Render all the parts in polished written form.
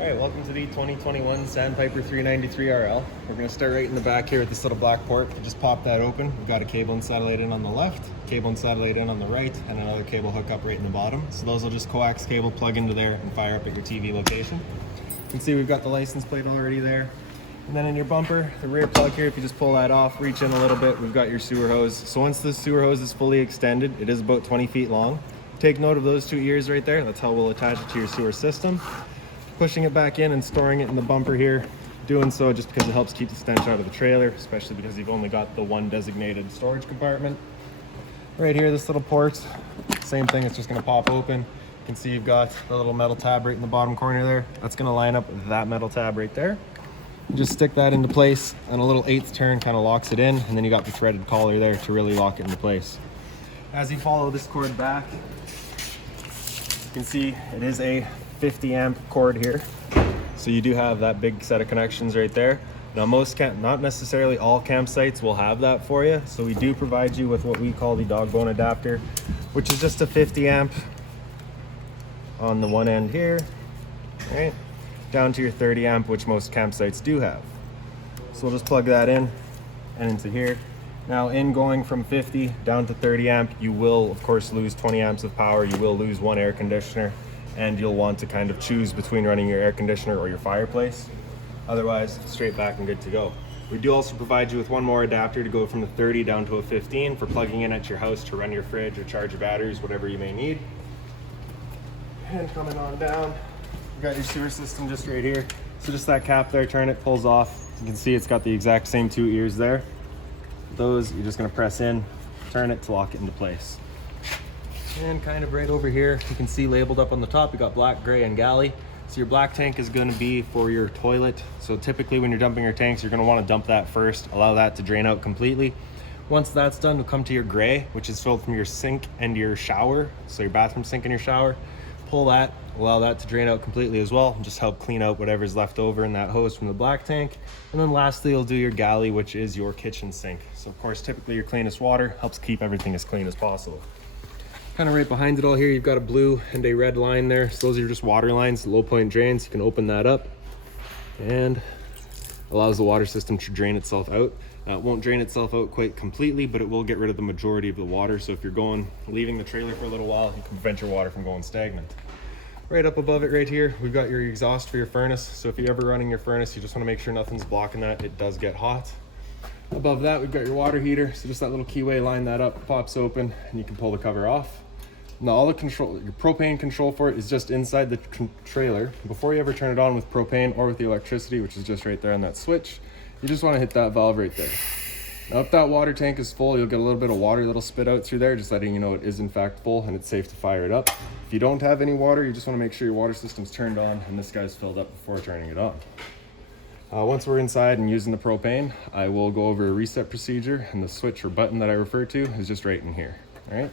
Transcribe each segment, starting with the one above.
Alright, welcome to the 2021 Sandpiper 393RL. We're going to start right in the back here with this little black port. You just pop that open. We've got a cable and satellite in on the left, cable and satellite in on the right, and another cable hookup right in the bottom. So those will just coax cable plug into there and fire up at your TV location. You can see we've got the license plate already there. And then in your bumper, the rear plug here, if you just pull that off, reach in a little bit, we've got your sewer hose. So once the sewer hose is fully extended, it is about 20 feet long. Take note of those two ears right there. That's how we'll attach it to your sewer system. Pushing it back in and storing it in the bumper here. Doing so just because it helps keep the stench out of the trailer, especially because you've only got the one designated storage compartment. Right here, this little port, same thing, it's just gonna pop open. You can see you've got the little metal tab right in the bottom corner there. That's gonna line up with that metal tab right there. You just stick that into place and a little 1/8 turn kind of locks it in, and then you got the threaded collar there to really lock it into place. As you follow this cord back, you can see it is a 50 amp cord here. So you do have that big set of connections right there. Now not necessarily all campsites will have that for you. So we do provide you with what we call the dog bone adapter, which is just a 50 amp on the one end here, right? Down to your 30 amp, which most campsites do have. So we'll just plug that in and into here. Now in going from 50 down to 30 amp, you will of course lose 20 amps of power. You will lose one air conditioner, and you'll want to kind of choose between running your air conditioner or your fireplace. Otherwise, straight back and good to go. We do also provide you with one more adapter to go from the 30 down to a 15 for plugging in at your house to run your fridge or charge your batteries, whatever you may need. And coming on down, you got your sewer system just right here. So just that cap there, turn it, pulls off. You can see it's got the exact same two ears there. Those, you're just gonna press in, turn it to lock it into place. And kind of right over here, you can see labeled up on the top, you got black, gray, and galley. So your black tank is going to be for your toilet. So typically when you're dumping your tanks, you're going to want to dump that first, allow that to drain out completely. Once that's done, you'll come to your gray, which is filled from your sink and your shower. So your bathroom sink and your shower. Pull that, allow that to drain out completely as well, and just help clean out whatever's left over in that hose from the black tank. And then lastly, you'll do your galley, which is your kitchen sink. So of course, typically your cleanest water helps keep everything as clean as possible. Kind of right behind it all here, you've got a blue and a red line there. So those are just water lines, low point drains. You can open that up and allows the water system to drain itself out. It won't drain itself out quite completely, but it will get rid of the majority of the water. So if you're leaving the trailer for a little while, you can prevent your water from going stagnant. Right up above it right here, we've got your exhaust for your furnace. So if you're ever running your furnace, you just want to make sure nothing's blocking that. It does get hot. Above that, we've got your water heater. So just that little keyway, line that up, pops open, and you can pull the cover off. Now all the control, your propane control for it is just inside the trailer. Before you ever turn it on with propane or with the electricity, which is just right there on that switch, you just want to hit that valve right there. Now if that water tank is full, you'll get a little bit of water that'll spit out through there, just letting you know it is in fact full and it's safe to fire it up. If you don't have any water, you just want to make sure your water system's turned on and this guy's filled up before turning it on. Once we're inside and using the propane, I will go over a reset procedure, and the switch or button that I refer to is just right in here, all right?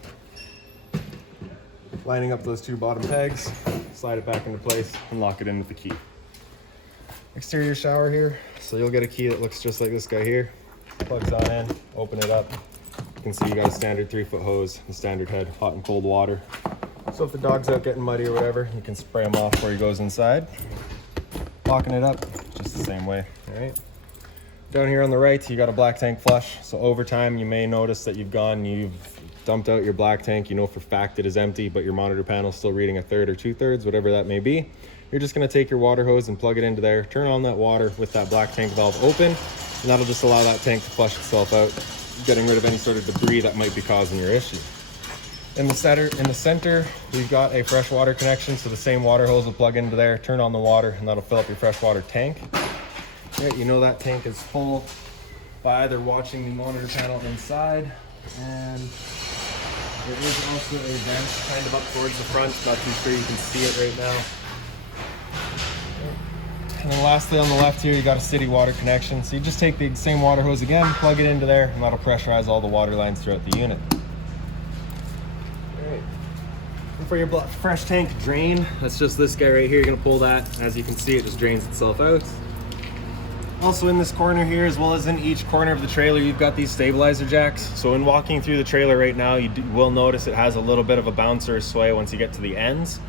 Lining up those two bottom pegs, slide it back into place and lock it in with the key. Exterior shower here, so you'll get a key that looks just like this guy here. Plugs on in, open it up. You can see you got a standard 3-foot hose, the standard head, hot and cold water. So if the dog's out getting muddy or whatever, you can spray him off before he goes inside. Locking it up, just the same way, all right? Down here on the right, you got a black tank flush. So over time, you may notice that you've dumped out your black tank. You know for a fact it is empty, but your monitor panel is still reading 1/3 or 2/3, whatever that may be. You're just gonna take your water hose and plug it into there, turn on that water with that black tank valve open, and that'll just allow that tank to flush itself out, getting rid of any sort of debris that might be causing your issue. In the center, we've got a fresh water connection, so the same water hose will plug into there, turn on the water, and that'll fill up your freshwater tank. Right, you know that tank is full by either watching the monitor panel inside, and there is also a vent kind of up towards the front. Not too sure you can see it right now. And then lastly on the left here, you got a city water connection. So you just take the same water hose again, plug it into there, and that'll pressurize all the water lines throughout the unit. All right. And for your fresh tank drain, that's just this guy right here. You're gonna pull that. As you can see, it just drains itself out. Also in this corner here, as well as in each corner of the trailer, you've got these stabilizer jacks. So in walking through the trailer right now, you will notice it has a little bit of a bounce or a sway once you get to the ends.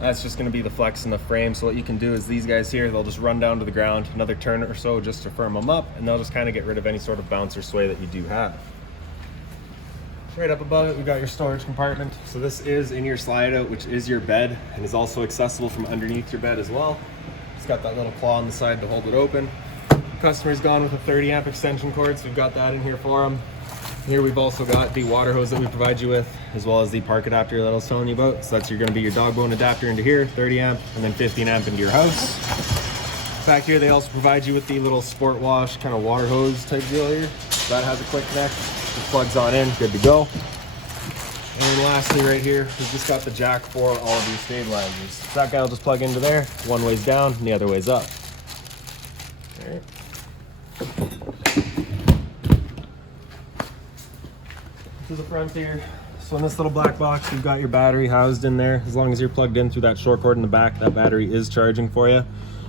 That's just going to be the flex in the frame. So what you can do is these guys here, they'll just run down to the ground, another turn or so just to firm them up, and they'll just kind of get rid of any sort of bounce or sway that you do have. Right up above it, we've got your storage compartment. So this is in your slide out, which is your bed, and is also accessible from underneath your bed as well. It's got that little claw on the side to hold it open. Customer's gone with a 30 amp extension cord, so we've got that in here for them. Here we've also got the water hose that we provide you with, as well as the park adapter that I was telling you about. So that's going to be your dog bone adapter into here, 30 amp, and then 15 amp into your house. Back here they also provide you with the little sport wash kind of water hose type deal here. That has a quick connect, just plugs on in, good to go. And then lastly right here, we've just got the jack for all of your stabilizers. So that guy will just plug into there, one way's down and the other way's up. All right. To the front here. So in this little black box, you've got your battery housed in there. As long as you're plugged in through that short cord in the back, that battery is charging for you.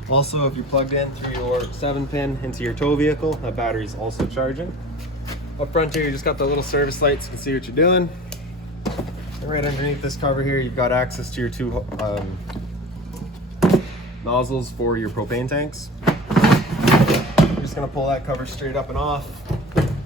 Also, if you're plugged in through your 7-pin into your tow vehicle, that battery is also charging. Up front here, you just got the little service lights, you can see what you're doing. And right underneath this cover here, you've got access to your two nozzles for your propane tanks. You're just gonna pull that cover straight up and off.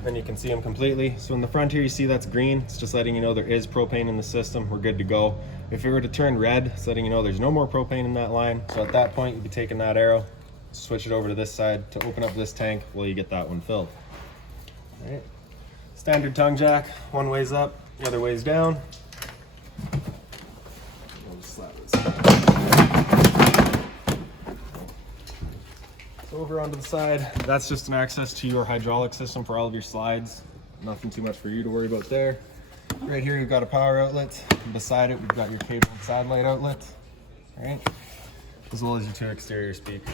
Then you can see them completely. So in the front here, you see that's green. It's just letting you know there is propane in the system. We're good to go. If it were to turn red, it's letting you know there's no more propane in that line. So at that point, you'd be taking that arrow, switch it over to this side to open up this tank while you get that one filled. All right. Standard tongue jack, one way's up, the other way's down. We'll just slap this. So over onto the side, that's just an access to your hydraulic system for all of your slides. Nothing too much for you to worry about there. Right here, you've got a power outlet. Beside it, we've got your cable and satellite outlet. All right, as well as your two exterior speakers.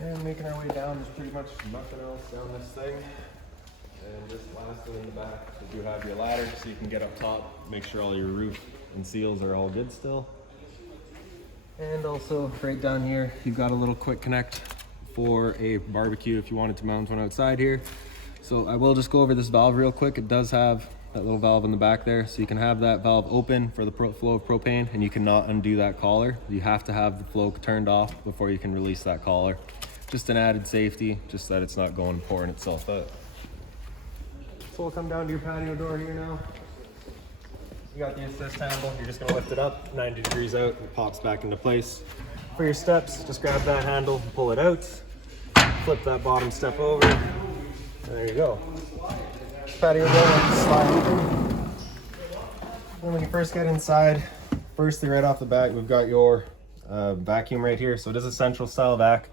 And making our way down, there's pretty much nothing else down this thing. And just lastly in the back, you do have your ladder so you can get up top, make sure all your roof and seals are all good still. And also right down here, you've got a little quick connect for a barbecue if you wanted to mount one outside here. So I will just go over this valve real quick. It does have that little valve in the back there, so you can have that valve open for the flow of propane, and you cannot undo that collar. You have to have the flow turned off before you can release that collar. Just an added safety, just that it's not going and pouring itself out. So we'll come down to your patio door here now. You got the assist handle, you're just gonna lift it up 90 degrees out, it pops back into place. For your steps, just grab that handle and pull it out. Flip that bottom step over, and there you go. Patio door, slide open. And when you first get inside, firstly right off the bat, we've got your vacuum right here. So it is a central style vac.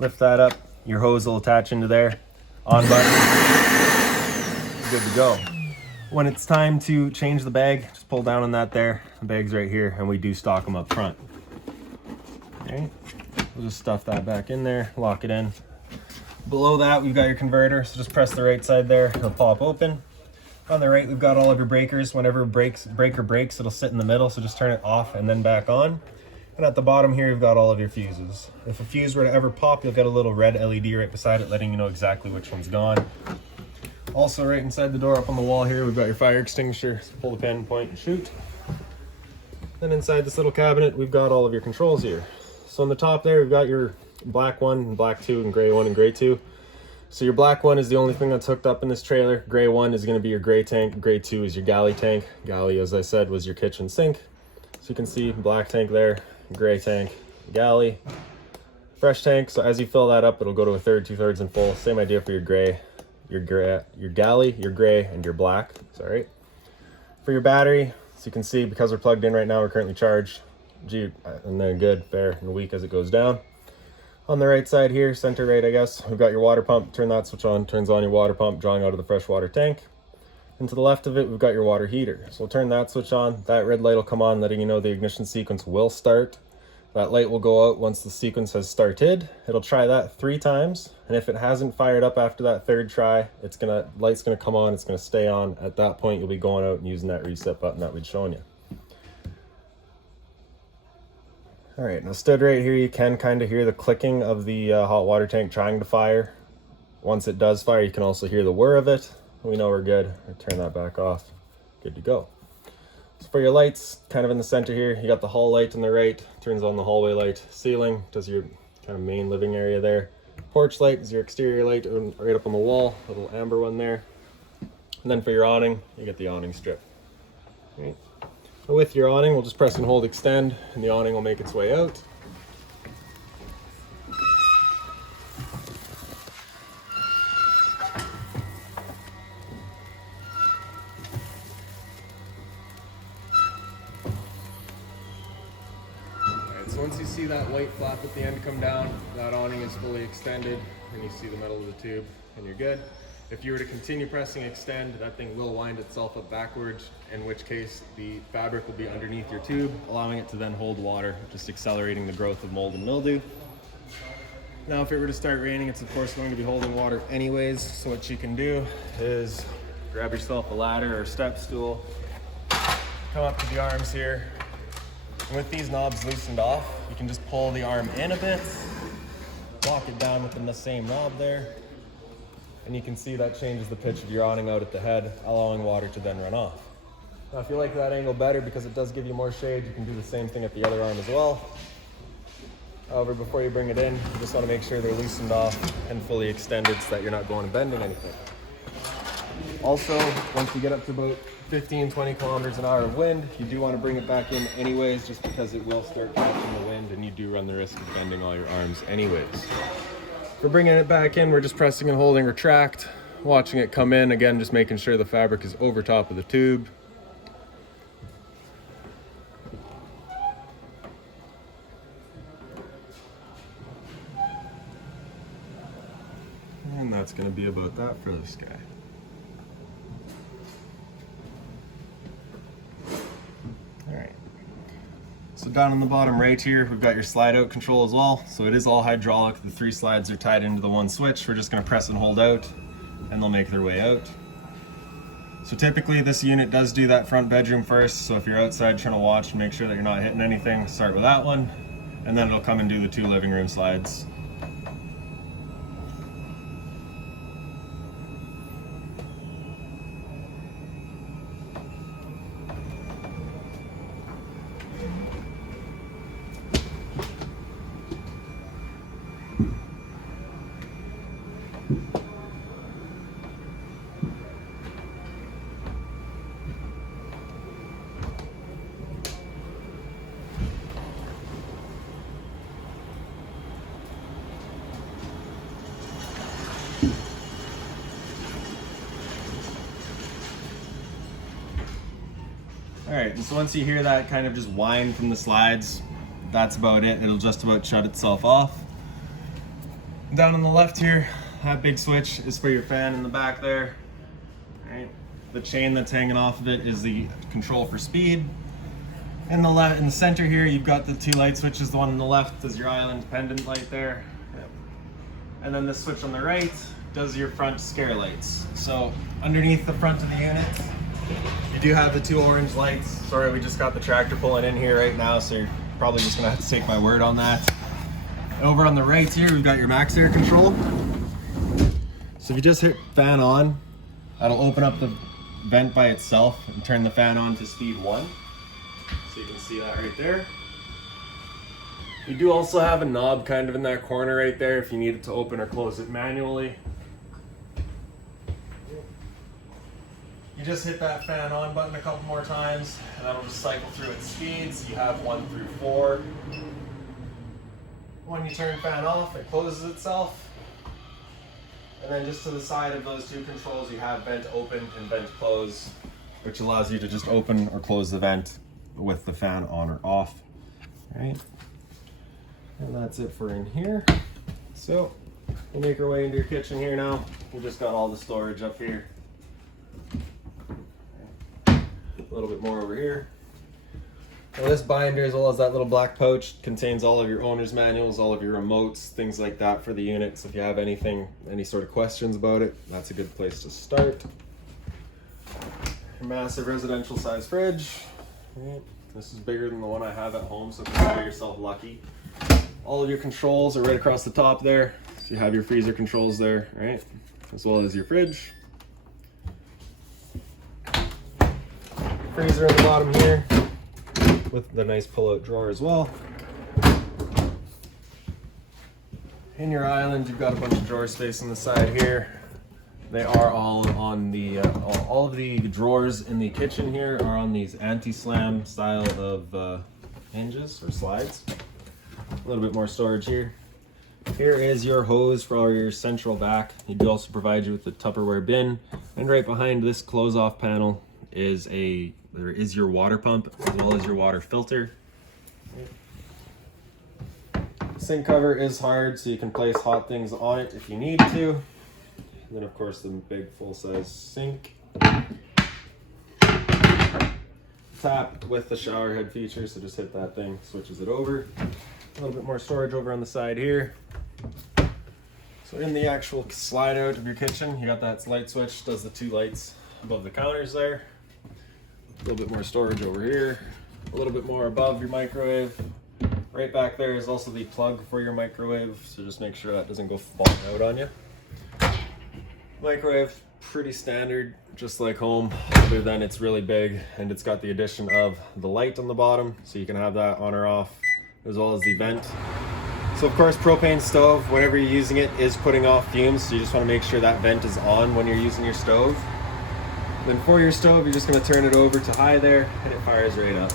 Lift that up, your hose will attach into there. On button, good to go. When it's time to change the bag, just pull down on that there. The bag's right here, and we do stock them up front. Okay, we'll just stuff that back in there, lock it in. Below that, we've got your converter, so just press the right side there, it'll pop open. On the right, we've got all of your breakers. Whenever breaker breaks, it'll sit in the middle, so just turn it off and then back on. And at the bottom here, you've got all of your fuses. If a fuse were to ever pop, you'll get a little red LED right beside it, letting you know exactly which one's gone. Also, right inside the door up on the wall here, we've got your fire extinguisher. So pull the pin, point, and shoot. Then inside this little cabinet, we've got all of your controls here. So on the top there, we've got your black one, and black two, and gray one, and gray two. So your black one is the only thing that's hooked up in this trailer. Gray one is gonna be your gray tank. Gray two is your galley tank. Galley, as I said, was your kitchen sink. So you can see black tank there, gray tank, galley, fresh tank. So as you fill that up, it'll go to a third, 2/3, and full. Same idea for your gray, your galley, your gray, and your black. Sorry. For your battery, so you can see because we're plugged in right now, we're currently charged. And then good, fair, and weak as it goes down. On the right side here, center right, I guess, we've got your water pump. Turn that switch on, turns on your water pump, drawing out of the freshwater tank. And to the left of it, we've got your water heater. So we'll turn that switch on. That red light will come on, letting you know the ignition sequence will start. That light will go out once the sequence has started. It'll try that 3 times. And if it hasn't fired up after that 3rd try, light's gonna come on, it's gonna stay on. At that point, you'll be going out and using that reset button that we'd shown you. All right, now stood right here, you can kind of hear the clicking of the hot water tank trying to fire. Once it does fire, you can also hear the whir of it. We know we're good. I turn that back off. Good to go. So for your lights, kind of in the center here, you got the hall light on the right, turns on the hallway light. Ceiling does your kind of main living area there. Porch light is your exterior light right up on the wall, a little amber one there. And then for your awning, you get the awning strip. Right. So with your awning, we'll just press and hold extend, and the awning will make its way out. So once you see that white flap at the end come down, that awning is fully extended, and you see the metal of the tube, and you're good. If you were to continue pressing extend, that thing will wind itself up backwards, in which case the fabric will be underneath your tube, allowing it to then hold water, just accelerating the growth of mold and mildew. Now, if it were to start raining, it's of course going to be holding water anyways, so what you can do is grab yourself a ladder or step stool, come up to the arms here, and with these knobs loosened off, you can just pull the arm in a bit, lock it down within the same knob there, and you can see that changes the pitch of your awning out at the head, allowing water to then run off. Now, if you like that angle better because it does give you more shade, you can do the same thing at the other arm as well. However, before you bring it in, you just want to make sure they're loosened off and fully extended so that you're not going and bending anything. Also, once you get up to about 15-20 kilometers an hour of wind, you do want to bring it back in anyways, just because it will start catching the wind and you do run the risk of bending all your arms anyways. For bringing it back in, we're just pressing and holding retract, watching it come in, again just making sure the fabric is over top of the tube. And that's going to be about that for this guy. Alright, so down on the bottom right here, we've got your slide out control as well. So it is all hydraulic. The 3 slides are tied into the one switch. We're just going to press and hold out, and they'll make their way out. So typically this unit does do that front bedroom first. So if you're outside trying to watch and make sure that you're not hitting anything, start with that one. And then it'll come and do the 2 living room slides. Alright, and so once you hear that kind of just whine from the slides, that's about it. It'll just about shut itself off. Down on the left here, that big switch is for your fan in the back there. Right. The chain that's hanging off of it is the control for speed. In the center here, you've got the 2 light switches. The one on the left is your island pendant light there. Yep. And then the switch on the right does your front scare lights. So underneath the front of the unit, you do have the 2 orange lights. Sorry, we just got the tractor pulling in here right now, so you're probably just gonna have to take my word on that. Over on the right here, we've got your max air control. So if you just hit fan on, that'll open up the vent by itself and turn the fan on to speed 1. So you can see that right there. You do also have a knob kind of in that corner right there if you need it to open or close it manually. You just hit that fan on button a couple more times and that'll just cycle through its speeds. You have 1 through 4. When you turn fan off, it closes itself. And then just to the side of those 2 controls, you have vent open and vent close, which allows you to just open or close the vent with the fan on or off. All right. And that's it for in here. So we'll make our way into your kitchen here now. We just got all the storage up here. A little bit more over here. Now this binder, as well as that little black pouch, contains all of your owner's manuals, all of your remotes, things like that for the unit. So if you have any sort of questions about it, that's a good place to start. Your massive residential size fridge. Right. This is bigger than the one I have at home, so consider yourself lucky. All of your controls are right across the top there. So you have your freezer controls there, right? As well as your fridge. freezer in the bottom here with the nice pull-out drawer as well. In your island, you've got a bunch of drawer space on the side here. They are all on the, all of the drawers in the kitchen here are on these anti-slam style of hinges or slides. A little bit more storage here. Here is your hose for all your central vac. They do also provide you with the Tupperware bin. And right behind this close-off panel is there is your water pump as well as your water filter. Sink cover is hard, so you can place hot things on it if you need to. And then of course the big full-size sink. Tap with the shower head feature, so just hit that thing, switches it over. A little bit more storage over on the side here. So in the actual slide out of your kitchen, you got that light switch, does the 2 lights above the counters there. A little bit more storage over here. A little bit more above your microwave. Right back there is also the plug for your microwave, so just make sure that doesn't go falling out on you. Microwave, pretty standard, just like home, other than it's really big and it's got the addition of the light on the bottom, so you can have that on or off, as well as the vent. So of course, propane stove, whenever you're using it, is putting off fumes, so you just want to make sure that vent is on when you're using your stove. Then for your stove, you're just going to turn it over to high there, and it fires right up.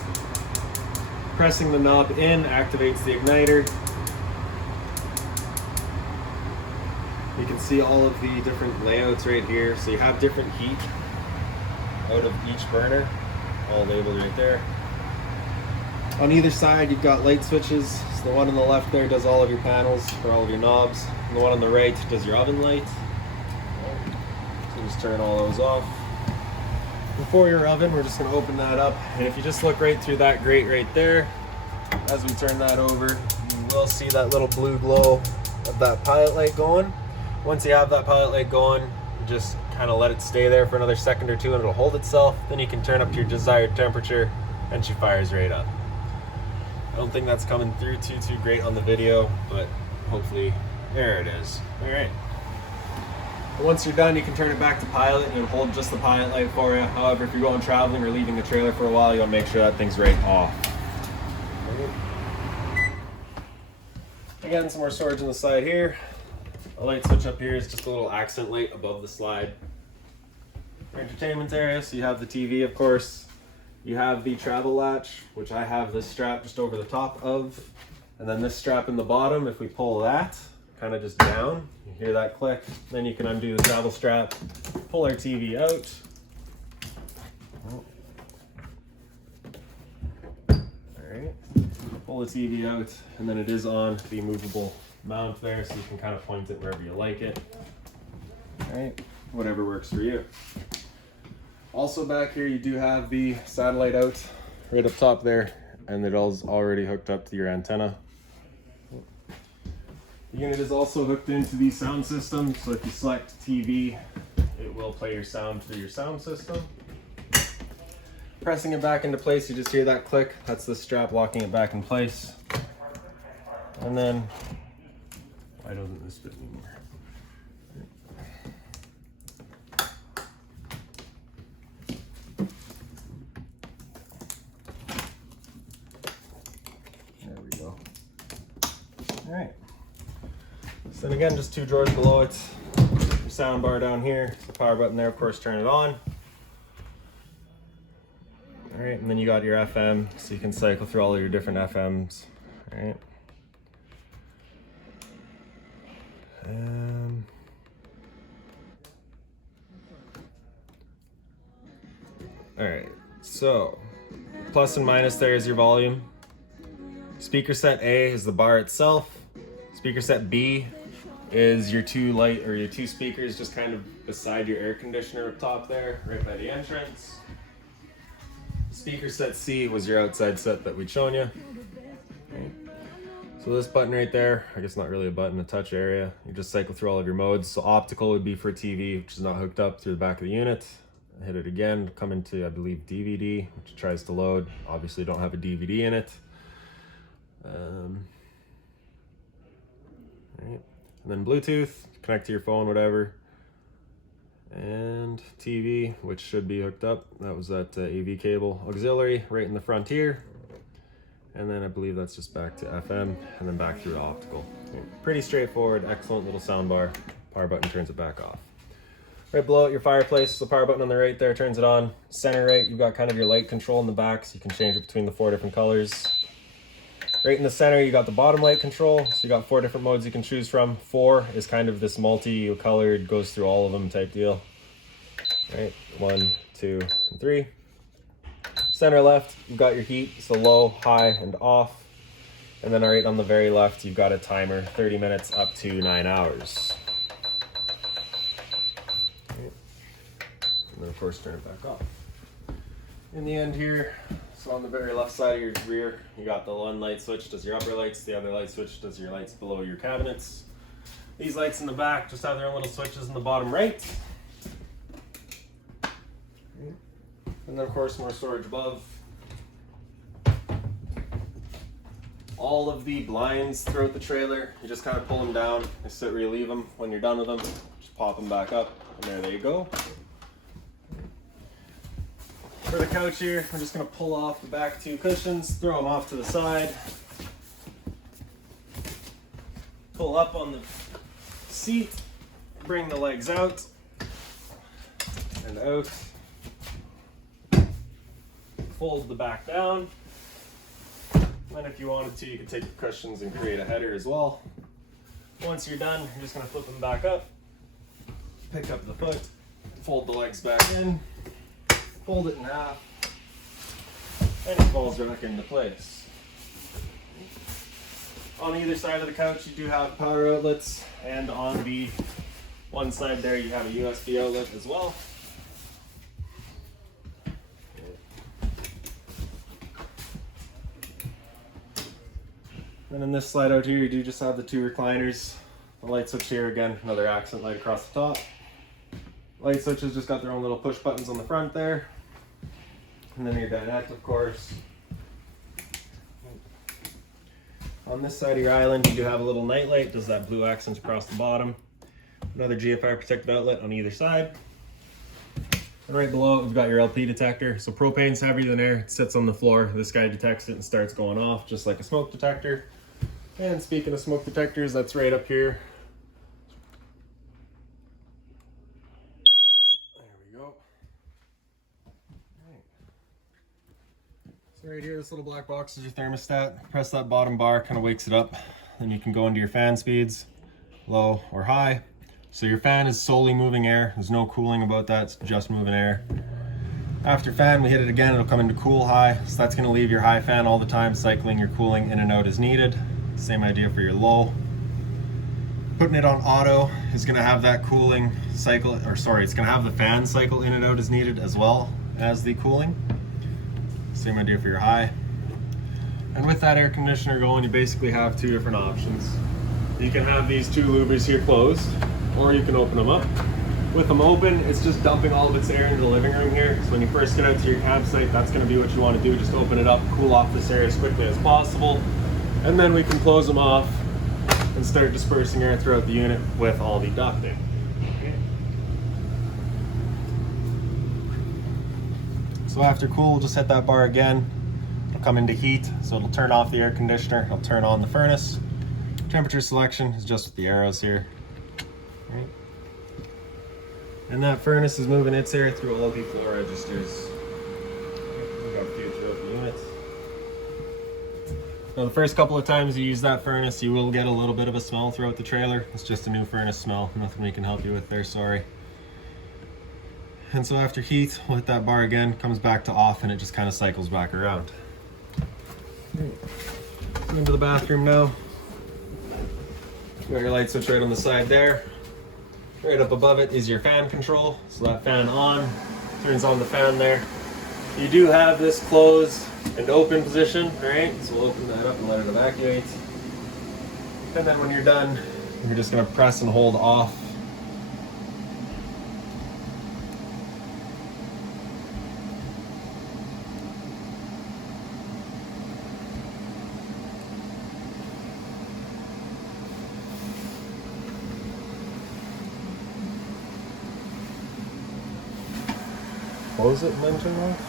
Pressing the knob in activates the igniter. You can see all of the different layouts right here. So you have different heat out of each burner, all labeled right there. On either side, you've got light switches. So the one on the left there does all of your panels for all of your knobs. And the one on the right does your oven light. So just turn all those off. Before your oven, we're just going to open that up, and if you just look right through that grate right there, as we turn that over, you will see that little blue glow of that pilot light going. Once you have that pilot light going, you just kind of let it stay there for another second or two and it'll hold itself. Then you can turn up to your desired temperature and she fires right up. I don't think that's coming through too great on the video, but hopefully, there it is. All right. Once you're done, you can turn it back to pilot and it'll hold just the pilot light for you. However, if you're going traveling or leaving the trailer for a while, you want to make sure that thing's right off. Again, some more storage on the side here. A light switch up here is just a little accent light above the slide. Your entertainment area, so you have the TV, of course. You have the travel latch, which I have this strap just over the top of. And then this strap in the bottom, if we pull that, kind of just down, you hear that click, then you can undo the travel strap, pull our TV out. Alright, pull the TV out, and then it is on the movable mount there, so you can kind of point it wherever you like it. Alright, whatever works for you. Also back here you do have the satellite out right up top there, and it is already hooked up to your antenna. The unit is also hooked into the sound system, so if you select TV, it will play your sound through your sound system. Pressing it back into place, you just hear that click. That's the strap locking it back in place. And then, why doesn't this fit anymore? There we go. All right. So then again, just 2 drawers below it. Your sound bar down here, the power button there, of course, turn it on. All right, and then you got your FM, so you can cycle through all of your different FMs. All right. All right, so plus and minus there is your volume. Speaker set A is the bar itself. Speaker set B is your 2 speakers just kind of beside your air conditioner up top there, right by the entrance. Speaker set C was your outside set that we'd shown you. Okay. So this button right there, I guess not really a button, a touch area. You just cycle through all of your modes. So optical would be for TV, which is not hooked up through the back of the unit. Hit it again, come into, I believe, DVD, which tries to load. Obviously don't have a DVD in it. Right. And then Bluetooth, connect to your phone, whatever. and TV, which should be hooked up. That was that AV cable. Auxiliary right in the front here. And then I believe that's just back to FM and then back through to optical. Pretty straightforward, excellent little sound bar. Power button turns it back off. Right below it, your fireplace, the power button on the right there turns it on. Center right, you've got kind of your light control in the back, so you can change it between the 4 different colors. Right in the center, you got the bottom light control, so you got 4 different modes you can choose from. 4 is kind of this multi-colored, goes through all of them type deal. Right, 1, 2, and 3. Center left, you've got your heat, so low, high, and off. And then right on the very left, you've got a timer, 30 minutes up to 9 hours. And then of course, turn it back off. In the end here, so on the very left side of your rear, you got the one light switch does your upper lights, the other light switch does your lights below your cabinets. These lights in the back just have their own little switches in the bottom right. And then of course more storage above. All of the blinds throughout the trailer, you just kind of pull them down, you sit where you leave them. When you're done with them, just pop them back up, and there you go. For the couch here, we're just going to pull off the back 2 cushions, throw them off to the side. Pull up on the seat, bring the legs out and out. Fold the back down. And if you wanted to, you could take the cushions and create a header as well. Once you're done, you're just going to flip them back up, pick up the foot, fold the legs back in, fold it in half, and it falls back into place. On either side of the couch, you do have power outlets, and on the one side there, you have a USB outlet as well. And in this slide out here, you do just have the 2 recliners. The light switch here, again, another accent light across the top. Light switches just got their own little push buttons on the front there. And then your dinette, of course. On this side of your island, you do have a little night light, does that blue accent across the bottom. Another GFI protected outlet on either side. And right below it, we've got your LP detector. So propane's heavier than air, it sits on the floor. This guy detects it and starts going off, just like a smoke detector. And speaking of smoke detectors, that's right up here. There we go. Right. So right here, this little black box is your thermostat. Press that bottom bar, kind of wakes it up. Then you can go into your fan speeds, low or high. So your fan is solely moving air. There's no cooling about that, it's just moving air. After fan, we hit it again, it'll come into cool high. So that's gonna leave your high fan all the time, cycling your cooling in and out as needed. Same idea for your low. Putting it on auto is gonna have that cooling cycle, or sorry, it's gonna have the fan cycle in and out as needed as well as the cooling. Same idea for your high. And with that air conditioner going, you basically have 2 different options. You can have these 2 louvers here closed, or you can open them up. With them open, it's just dumping all of its air into the living room here. So when you first get out to your campsite, that's gonna be what you wanna do. Just open it up, cool off this area as quickly as possible. And then we can close them off and start dispersing air throughout the unit with all the ducting. Okay. So after cool, we'll just hit that bar again. It'll come into heat, so it'll turn off the air conditioner, it'll turn on the furnace. Temperature selection is just with the arrows here. Right. And that furnace is moving its air through all the floor registers. We've got a few throughout the unit. Now the first couple of times you use that furnace, you will get a little bit of a smell throughout the trailer. It's just a new furnace smell, nothing we can help you with there, sorry. And so after heat, we'll hit that bar again, comes back to off, and it just kind of cycles back around. Into the bathroom now. Got your light switch right on the side there. Right up above it is your fan control. So that fan on, turns on the fan there. You do have this close and open position, right? So we'll open that up and let it evacuate. And then when you're done, you're just gonna press and hold off. close it and then turn off.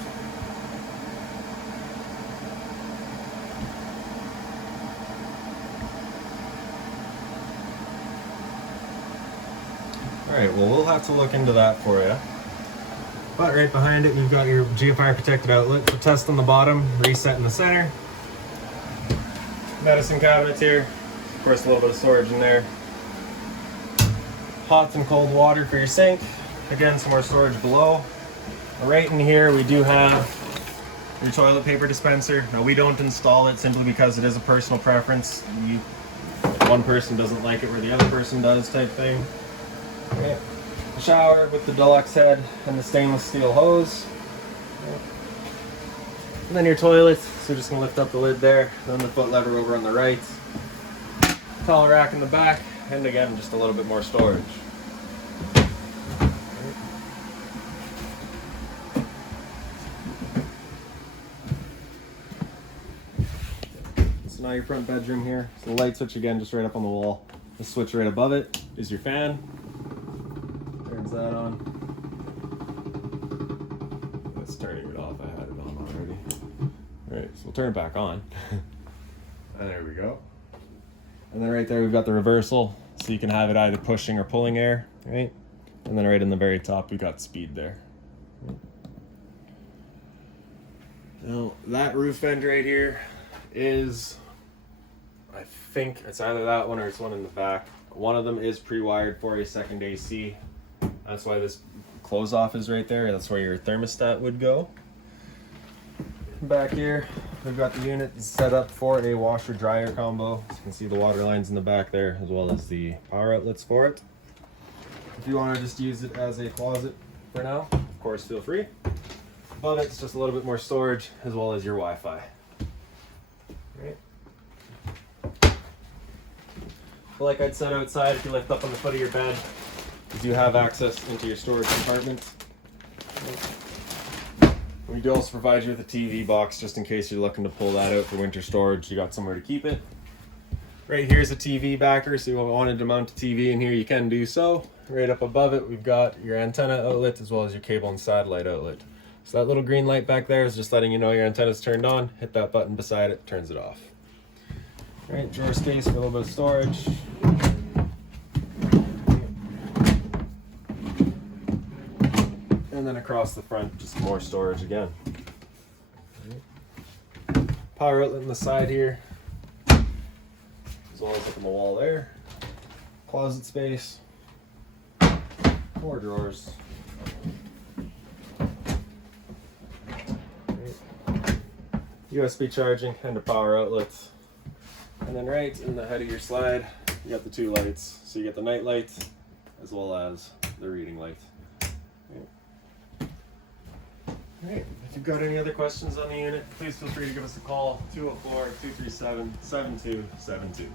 Alright, well we'll have to look into that for you. But right behind it, we've got your GFI protected outlet. So test on the bottom, reset in the center. Medicine cabinets here. Of course, a little bit of storage in there. Hot and cold water for your sink. Again, some more storage below. Right in here, we do have your toilet paper dispenser. Now, we don't install it simply because it is a personal preference. One person doesn't like it where the other person does, type thing. Okay. Shower with the deluxe head and the stainless steel hose. And then your toilet. So we're just going to lift up the lid there, then the foot lever over on the right. Towel rack in the back, and again, just a little bit more storage. So now your front bedroom here. So the light switch again, just right up on the wall. The switch right above it is your fan. Turns that on. That's turning it off. I had it on already. Alright, so we'll turn it back on. And there we go. And then right there we've got the reversal, so you can have it either pushing or pulling air, right? And then right in the very top we got speed there. Now that roof vent right here is, I think it's either that one or it's one in the back. One of them is pre-wired for a second AC. That's why this close off is right there. That's where your thermostat would go. Back here, we've got the unit set up for a washer dryer combo. So you can see the water lines in the back there, as well as the power outlets for it. If you want to just use it as a closet for now, of course, feel free. Above it's just a little bit more storage, as well as your Wi-Fi. Right. But like I'd said outside, if you lift up on the foot of your bed, you do have access into your storage compartment. We do also provide you with a TV box just in case you're looking to pull that out for winter storage. You got somewhere to keep it. Right here's a TV backer, so if you wanted to mount a TV in here, you can do so. Right up above it, we've got your antenna outlet as well as your cable and satellite outlet. So that little green light back there is just letting you know your antenna's turned on. Hit that button beside it, turns it off. Right, drawer space for a little bit of storage. And then across the front, just more storage again. Power outlet on the side here, as well as up on the wall there. Closet space, more drawers. USB charging and a power outlet. And then right in the head of your slide, you got the two lights. So you get the night light as well as the reading light. Alright, if you've got any other questions on the unit, please feel free to give us a call, 204-237-7272.